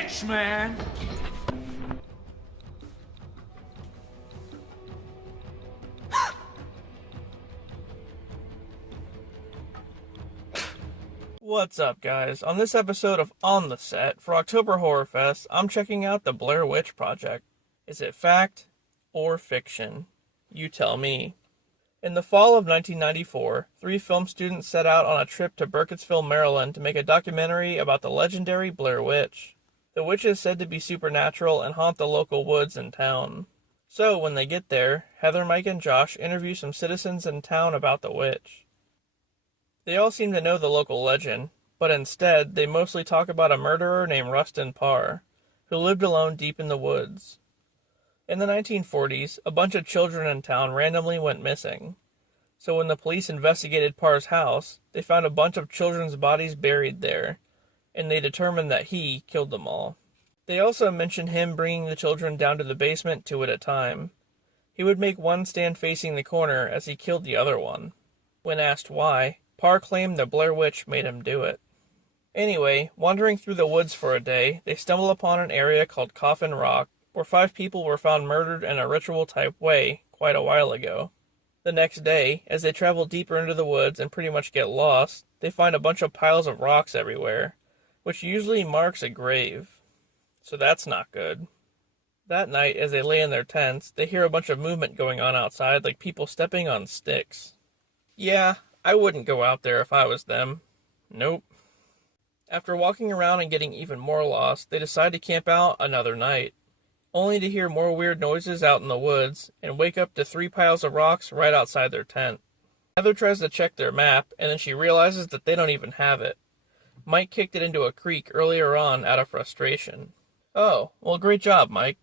witch, man! What's up, guys? On this episode of On the Set for October Horrorfest, I'm checking out the Blair Witch Project. Is it fact or fiction? You tell me. In the fall of 1994, 3 film students set out on a trip to Burkittsville, Maryland to make a documentary about the legendary Blair Witch. The witch is said to be supernatural and haunt the local woods in town. So, when they get there, Heather, Mike, and Josh interview some citizens in town about the witch. They all seem to know the local legend, but instead, they mostly talk about a murderer named Rustin Parr, who lived alone deep in the woods. In the 1940s, a bunch of children in town randomly went missing. So when the police investigated Parr's house, they found a bunch of children's bodies buried there, and they determined that he killed them all. They also mentioned him bringing the children down to the basement 2 at a time. He would make one stand facing the corner as he killed the other one. When asked why, Parr claimed the Blair Witch made him do it. Anyway, wandering through the woods for a day, they stumble upon an area called Coffin Rock, where 5 people were found murdered in a ritual-type way quite a while ago. The next day, as they travel deeper into the woods and pretty much get lost, they find a bunch of piles of rocks everywhere, which usually marks a grave. So that's not good. That night, as they lay in their tents, they hear a bunch of movement going on outside, like people stepping on sticks. Yeah, I wouldn't go out there if I was them. Nope. After walking around and getting even more lost, they decide to camp out another night, only to hear more weird noises out in the woods and wake up to 3 piles of rocks right outside their tent. Heather tries to check their map, and then she realizes that they don't even have it. Mike kicked it into a creek earlier on out of frustration. Oh, well, great job, Mike.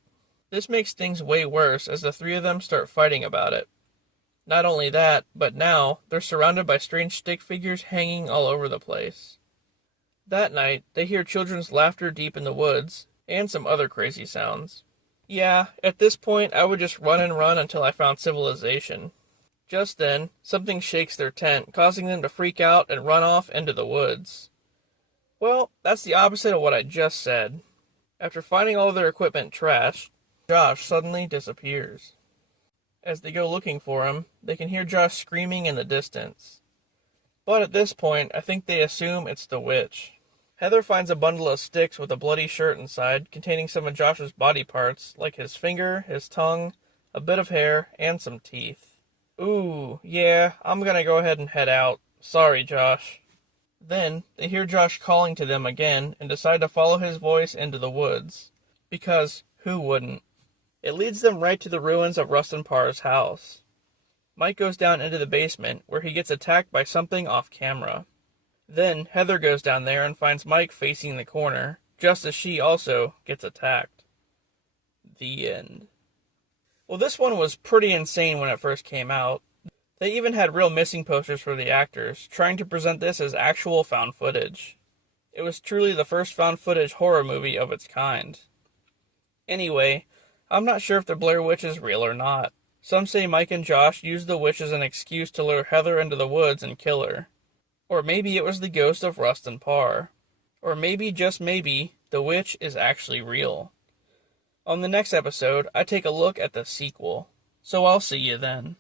This makes things way worse as the 3 of them start fighting about it. Not only that, but now they're surrounded by strange stick figures hanging all over the place. That night, they hear children's laughter deep in the woods, and some other crazy sounds. Yeah, at this point, I would just run and run until I found civilization. Just then, something shakes their tent, causing them to freak out and run off into the woods. Well, that's the opposite of what I just said. After finding all of their equipment trashed, Josh suddenly disappears. As they go looking for him, they can hear Josh screaming in the distance. But at this point, I think they assume it's the witch. Heather finds a bundle of sticks with a bloody shirt inside, containing some of Josh's body parts, like his finger, his tongue, a bit of hair, and some teeth. Ooh, yeah, I'm gonna go ahead and head out. Sorry, Josh. Then, they hear Josh calling to them again, and decide to follow his voice into the woods. Because, who wouldn't? It leads them right to the ruins of Rustin Parr's house. Mike goes down into the basement, where he gets attacked by something off camera. Then, Heather goes down there and finds Mike facing the corner, just as she also gets attacked. The end. Well, this one was pretty insane when it first came out. They even had real missing posters for the actors, trying to present this as actual found footage. It was truly the first found footage horror movie of its kind. Anyway, I'm not sure if the Blair Witch is real or not. Some say Mike and Josh used the witch as an excuse to lure Heather into the woods and kill her. Or maybe it was the ghost of Rustin Parr. Or maybe, just maybe, the witch is actually real. On the next episode, I take a look at the sequel. So I'll see you then.